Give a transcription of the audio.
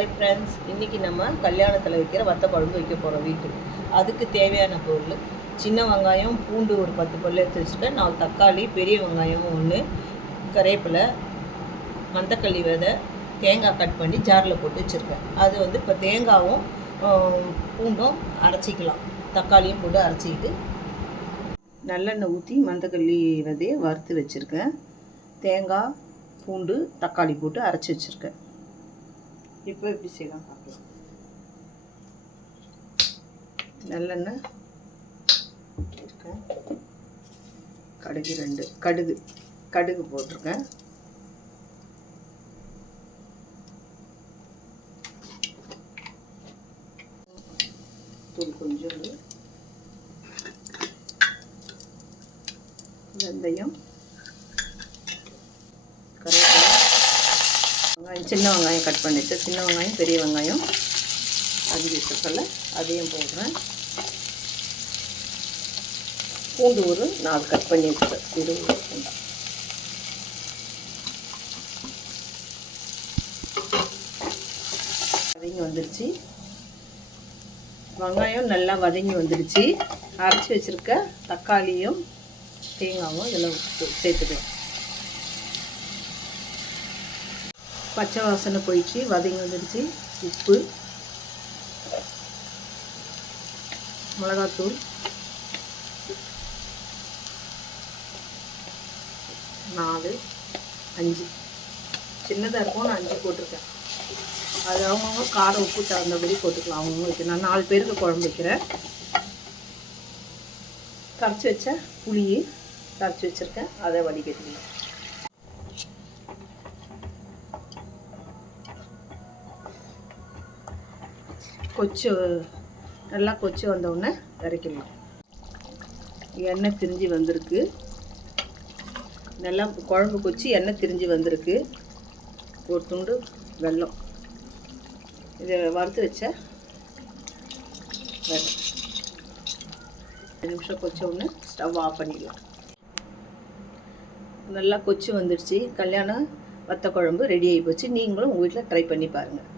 Hi friends, இன்றைக்கி நம்ம கல்யாணத்தில் வைக்கிற வத்த குழம்பு வைக்க போகிறோம் வீட்டுக்கு. அதுக்கு தேவையான பொருள் சின்ன வெங்காயம், பூண்டு ஒரு 10 பல் எடுத்து வச்சுருக்கேன், 4 தக்காளி, பெரிய வெங்காயம் 1, கருவேப்பிலை, மந்தக்கள்ளி விதை, தேங்காய் கட் பண்ணி ஜாரில் போட்டு வச்சுருக்கேன். அது இப்போ தேங்காயும் பூண்டும் அரைச்சிக்கலாம். தக்காளியும் போட்டு அரைச்சிக்கிட்டு நல்லெண்ணெய் ஊற்றி மந்தக்கள்ளி விதையை வறுத்து வச்சுருக்கேன். தேங்காய், பூண்டு, தக்காளி போட்டு அரைச்சி வச்சுருக்கேன். இப்போ எப்படி செய்யலாம் பார்க்கலாம். நல்லெண்ணெய் இருக்கேன், கடுகு 2 கடுகு போட்டிருக்கேன். தூள் கொஞ்சம், வெந்தயம், கருவேப்பிலை, வெங்காயம், சின்ன வெங்காயம் கட் பண்ணிட்டு, சின்ன வெங்காயம், பெரிய வெங்காயம் 5 வச்சுருக்கல அதையும் போடுறேன். பூண்டு ஒரு 4 கட் பண்ணி வச்சுருக்கேன். இது பூண்டு வதங்கி வந்துருச்சு. வெங்காயம் நல்லா வதங்கி வந்துருச்சு. அரைச்சி வச்சுருக்க தக்காளியும் தேங்காயும் இதெல்லாம் சேர்த்துக்கலாம். பச்சை வாசனை போயிடுச்சு, வதங்கி வந்துடுச்சு. உப்பு, மிளகாத்தூள், 4 5 சின்னதாக இருக்கும், நான் 5 போட்டிருக்கேன். அது அவங்கவுங்க காரம் உப்பு தகுந்தபடி போட்டுக்கலாம். அவங்களுக்கு நான் 4 பேருக்கு குழம்பு வைக்கிறேன். கரைச்சி வச்ச புளி கரைச்சி வச்சுருக்கேன், அதை வடிகட்டிக்கலாம். நல்லா கொச்சி வந்தவுடனே இறக்கிடலாம். எண்ணெய் திரிஞ்சு வந்திருக்கு. நல்லா குழம்பு கொச்சி எண்ணெய் திரிஞ்சு வந்திருக்கு. ஒரு துண்டு வெல்லம், இதை வறுத்து வச்ச வெல்லம். 2 நிமிஷம் கொச்ச உடனே ஸ்டவ் ஆஃப் பண்ணிடலாம். நல்லா கொச்சி வந்துடுச்சு. கல்யாணம் வத்த குழம்பு ரெடி ஆகி போச்சு. நீங்களும் உங்கள் வீட்டில் ட்ரை பண்ணி பாருங்கள்.